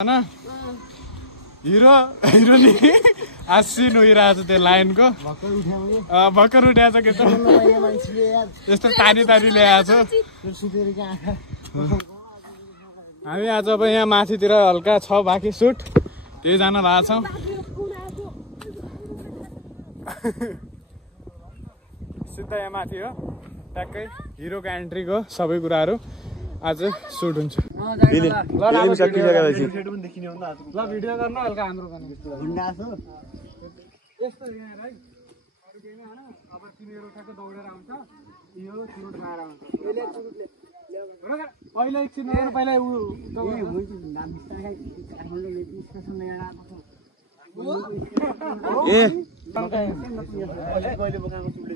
हैन हिरो हिरोनी आसिन उइरहेछ त्यो लाइनको भर्खर उठाएछ के त यस्तो तानी तानी ल्याएछ हामी आज अब यहाँ माथितिर हल्का छ बाँकी सुट त्यही जान लाग्छौँ सिधा यहाँ माथि हो ट्याक्कै हिरोको एन्ट्रीको सबै कुराहरू आज सुट हुन्छ ल भिडियो गर्न हल्का हाम्रो पनि यस्तो यहाँ है अरु केही हैन अब तिनीहरु ठ्याक्क दौडेर आउँछ यो सुट मार आउँछ पहिला एकछिन नगर पहिला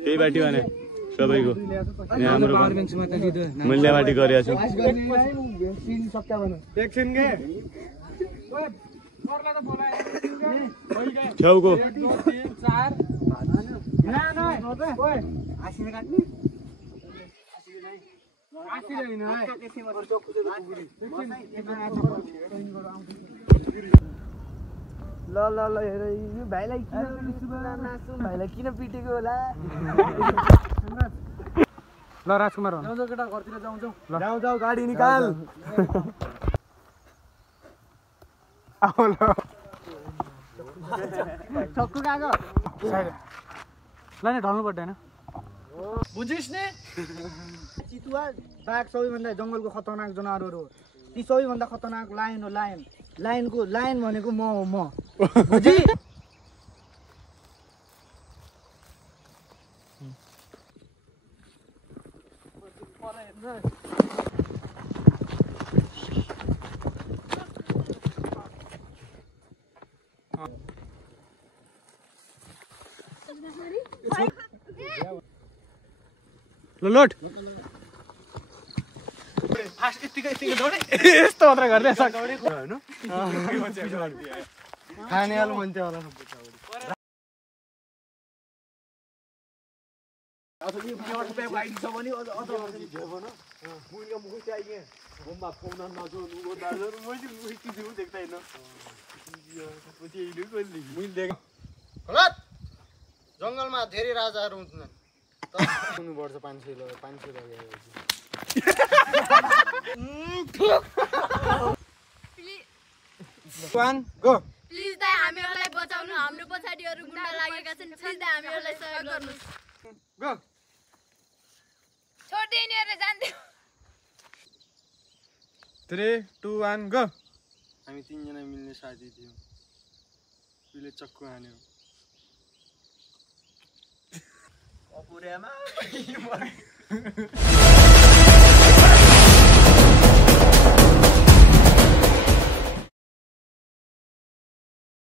त्यही बाटी भने सबैको यहाँ हाम्रो मूल्यबाटी गरेको छु एकछिन के छेउको ल ल ल हेर यो भाइलाई किन पिटेको होला ल राजकुमार जाउँ केटा घरतिर जाउँ जाउँ जाउँ गाडी निकाल आऊ ल छक्कु गएको ल नि ढल्नु पर्दैन बुझिस् नि चितुवा बाघ सबैभन्दा जङ्गलको खतरनाक जनावरहरू हो ती सबैभन्दा खतरनाक लायन हो लायन भनेको म हो म बुझी ल लोट फास्ट यतिकै दौडे यस्तो मात्र गर्दै सक्छ हैन खाने वाला मान्छे होला जङ्गलमा धेरै राजाहरू हुन्छन् हुनुपर्छ 500 गो प्लिज दाइ हामीहरुलाई बचाउनु हाम्रो पछाडीहरु गुण्डा लागेका छन् प्लिज दाइ हामीहरुलाई सहयोग गर्नुस् गो छोड्दै नि रे जान्दै 3 2 1 गो हामी तीनजना मिल्ने साथी थियौं उले चक्कु हान्यो अपुर्यामा